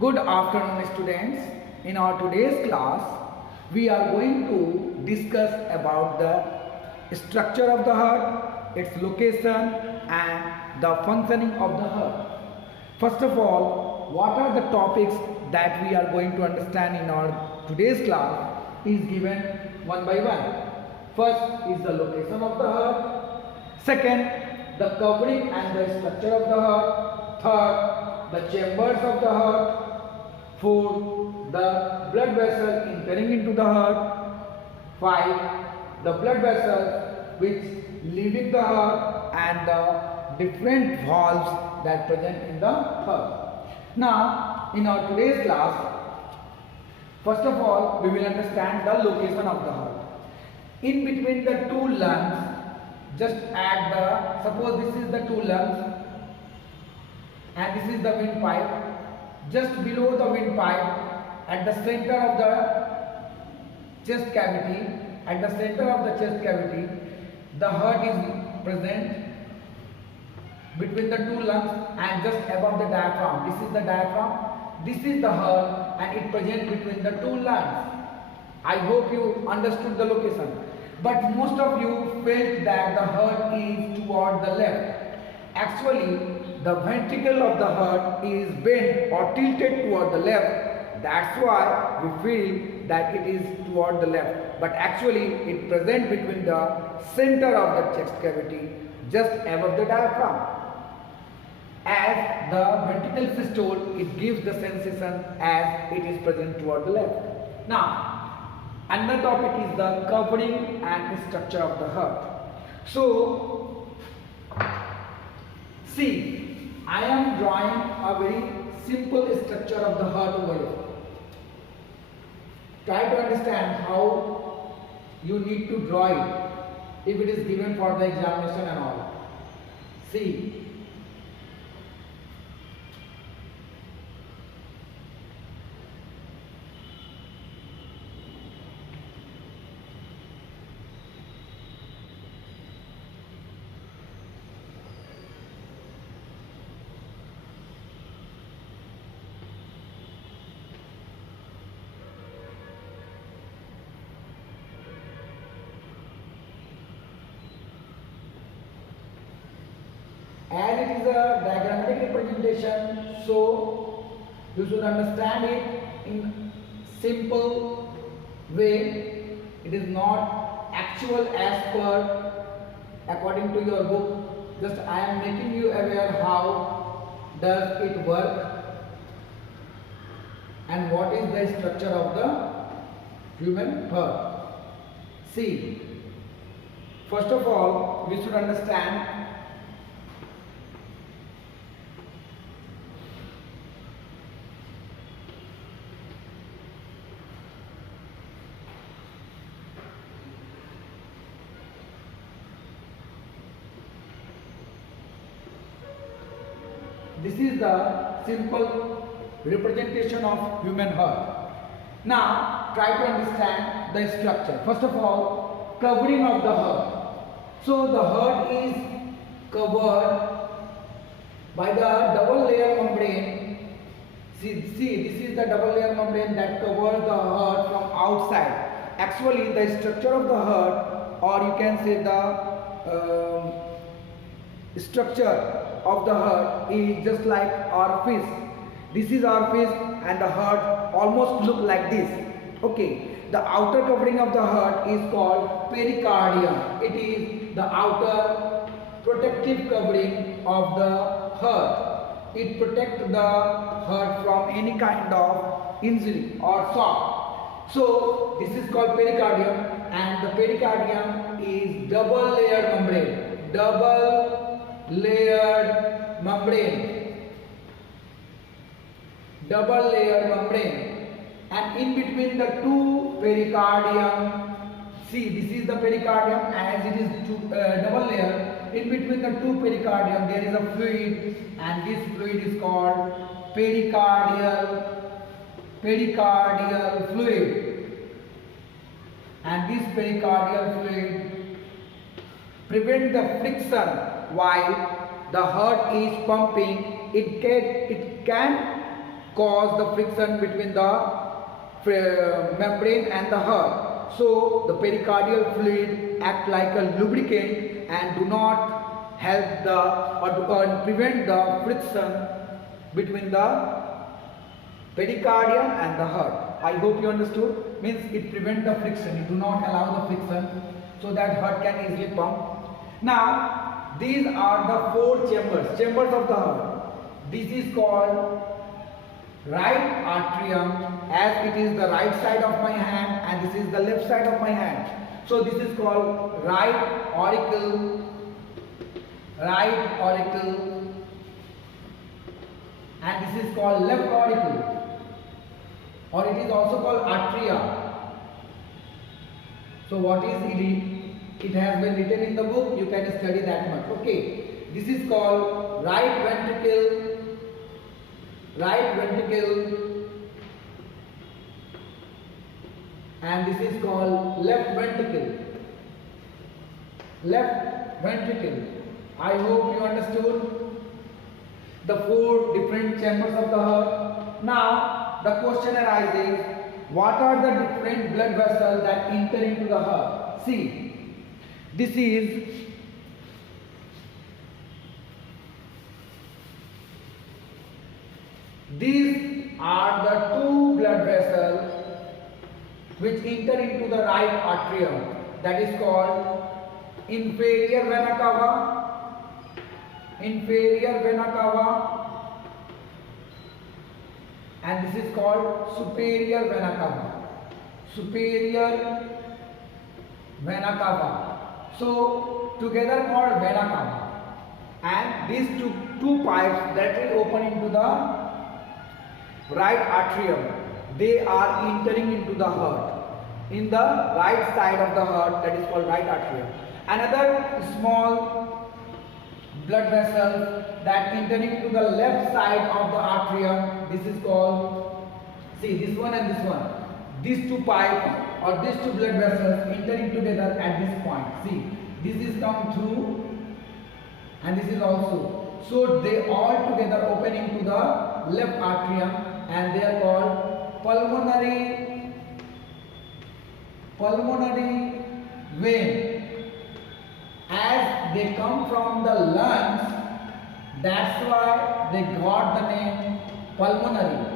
Good afternoon, students. In our today's class, we are going to discuss about the structure of the heart, its location, and the functioning of the heart. First of all, what are the topics that we are going to understand in our today's class is given one by one. First is the location of the heart. Second, the covering and the structure of the heart. Third, the chambers of the heart. Fourth, the blood vessel entering into the heart. Five, the blood vessels which leaving the heart and the different valves that present in the heart. Now, in our today's class, first of all, we will understand the location of the heart. In between the two lungs, just add the, suppose this is the two lungs and this is the windpipe. Just below the windpipe, at the center of the chest cavity, the heart is present between the two lungs and just above the diaphragm. This is the diaphragm, this is the heart, and it present between the two lungs. I hope you understood the location. But most of you felt that the heart is toward the left. Actually, the ventricle of the heart is bent or tilted toward the left. That's why we feel that it is toward the left. But actually, it present between the center of the chest cavity, just above the diaphragm. As the ventricle systole, it gives the sensation as it is present toward the left. Now, another topic is the covering and structure of the heart. So, see, I am drawing a very simple structure of the heart over here. Try to understand how you need to draw it if it is given for the examination and all. See, as it is a diagrammatic representation, so you should understand it in simple way. It is not actual as per according to your book. Just I am making you aware how does it work and what is the structure of the human heart. See, first of all, we should understand this is the simple representation of human heart. Now, try to understand the structure. First of all, covering of the heart. So, the heart is covered by the double layer membrane. See, this is the double layer membrane that covers the heart from outside. Actually, the structure of the heart, or you can say the structure of the heart is just like our fist. This is our fist and the heart almost look like this. Okay, the outer covering of the heart is called pericardium. It is the outer protective covering of the heart. It protects the heart from any kind of injury or shock. So this is called pericardium, and the pericardium is double layered membrane. Double layered membrane, and in between the two pericardium, see, this is the pericardium as it is double layer. In between the two pericardium there is a fluid, and this fluid is called pericardial fluid, and this pericardial fluid prevent the friction while the heart is pumping. It can cause the friction between the membrane and the heart. So the pericardial fluid act like a lubricant and do not help the or prevent the friction between the pericardium and the heart. I hope you understood. Means it prevents the friction. It do not allow the friction so that heart can easily pump. Now these are the four chambers of the heart. This is called right atrium, as it is the right side of my hand and this is the left side of my hand. So this is called right auricle, and this is called left auricle, or it is also called atria. So what is it? It has been written in the book, you can study that much. Okay, this is called right ventricle, and this is called left ventricle. I hope you understood the four different chambers of the heart. Now the question arises, what are the different blood vessels that enter into the heart? See, these are the two blood vessels which enter into the right atrium, that is called inferior vena cava, and this is called superior vena cava. So together called vena cava, and these two pipes that will open into the right atrium, they are entering into the heart in the right side of the heart, that is called right atrium. Another small blood vessel that entering into the left side of the atrium, this is called, see, this one and this one, these two pipes or these two blood vessels entering together at this point. See, this is come through and this is also, so they all together opening to the left atrium, and they are called pulmonary vein. As they come from the lungs, that's why they got the name pulmonary.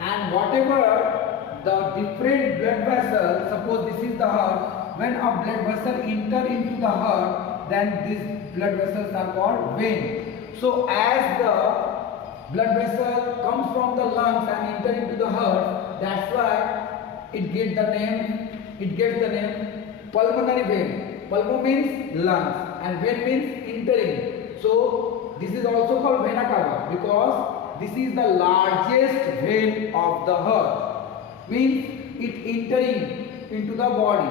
And whatever the different blood vessels, suppose this is the heart, when a blood vessel enter into the heart, then these blood vessels are called vein. So as the blood vessel comes from the lungs and enter into the heart, that's why it gets the name pulmonary vein. Pulmo means lungs and vein means entering. So this is also called vena cava because this is the largest vein of the heart, means it entering into the body.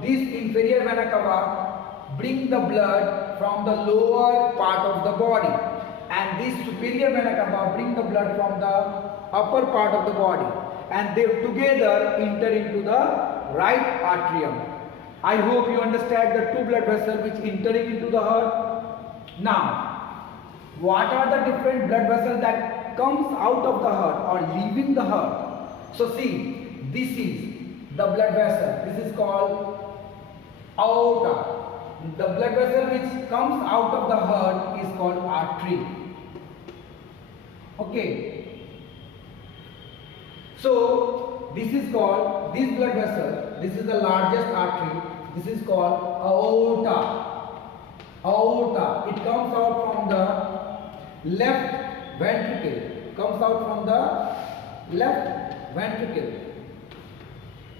This inferior vena cava bring the blood from the lower part of the body, and this superior vena cava bring the blood from the upper part of the body, and they together enter into the right atrium. I hope you understand the two blood vessels which entering into the heart. Now, what are the different blood vessels that comes out of the heart or leaving the heart? So see, this is the blood vessel. This is called aorta. The blood vessel which comes out of the heart is called artery. Okay. So this is called, this blood vessel, this is the largest artery, this is called aorta. It comes out from the left ventricle,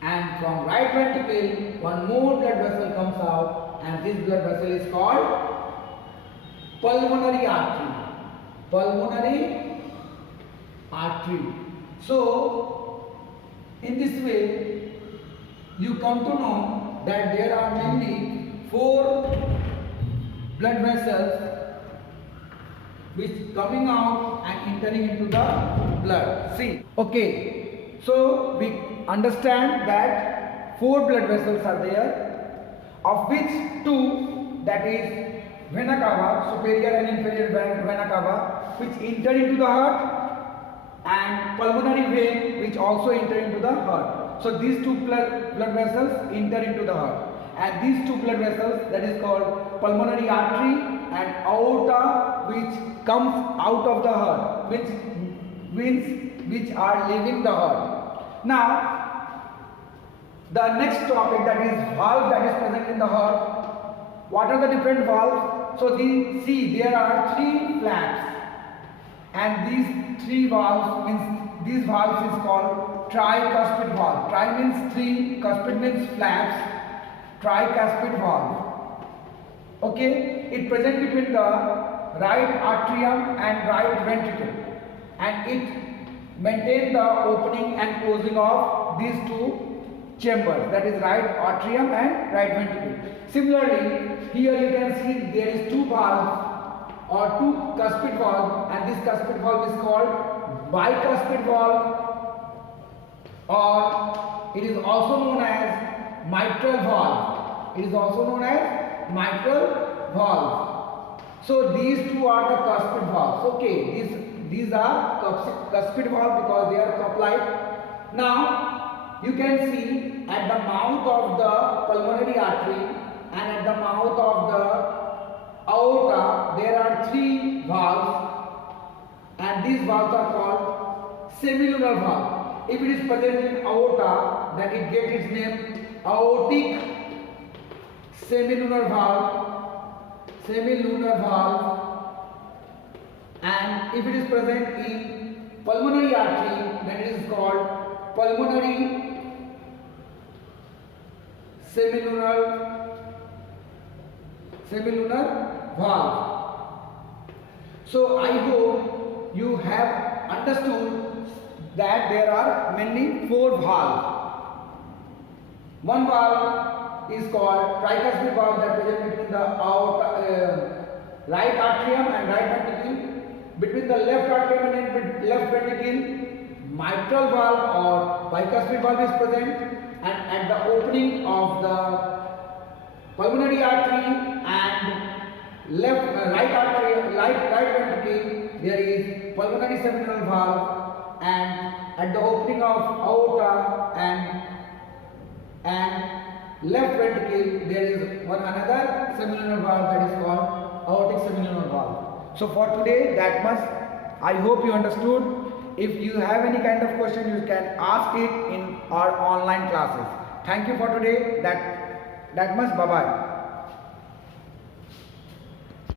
and from right ventricle one more blood vessel comes out, and this blood vessel is called pulmonary artery. So in this way you come to know that there are mainly 4 blood vessels which coming out and entering into the blood. See, okay, so we understand that 4 blood vessels are there, of which 2, that is vena cava, superior and inferior vena cava, which enter into the heart, and pulmonary vein which also enter into the heart. So these two blood vessels enter into the heart, and these two blood vessels, that is called pulmonary artery and aorta, which comes out of the heart, which are leaving the heart. Now the next topic, that is valve that is present in the heart. What are the different valves? So there are three flaps, and these three valves means these valves is called tricuspid valve. Tri means three, cuspid means flaps. Tricuspid valve. Okay, it present between the right atrium and right ventricle, and it maintain the opening and closing of these two chambers, that is right atrium and right ventricle. Similarly, here you can see there is two valves or two cuspid valve, and this cuspid valve is called bicuspid valve, or it is also known as mitral valve. It is also known as mitral valve. So these two are the cuspid valves. Okay, these are cuspid valve because they are cup-like. Now you can see at the mouth of the pulmonary artery and at the mouth of the aorta there are three valves, and these valves are called semilunar valve. If it is present in aorta, then it gets its name aortic semilunar valve, and if it is present in pulmonary artery, then it is called pulmonary semilunar valve. So I hope you have understood that there are mainly four valves. One valve is called tricuspid valve, that present between the right atrium and right ventricle. Between the left atrium and left ventricle, mitral valve or bicuspid valve is present, and at the opening of the pulmonary artery and right ventricle there is pulmonary semilunar valve, and at the opening of aorta and left ventricle there is another semilunar valve, that is called aortic semilunar valve. So for today, that much. I hope you understood. If you have any kind of question, you can ask it in our online classes. Thank you for today. That much. Bye bye.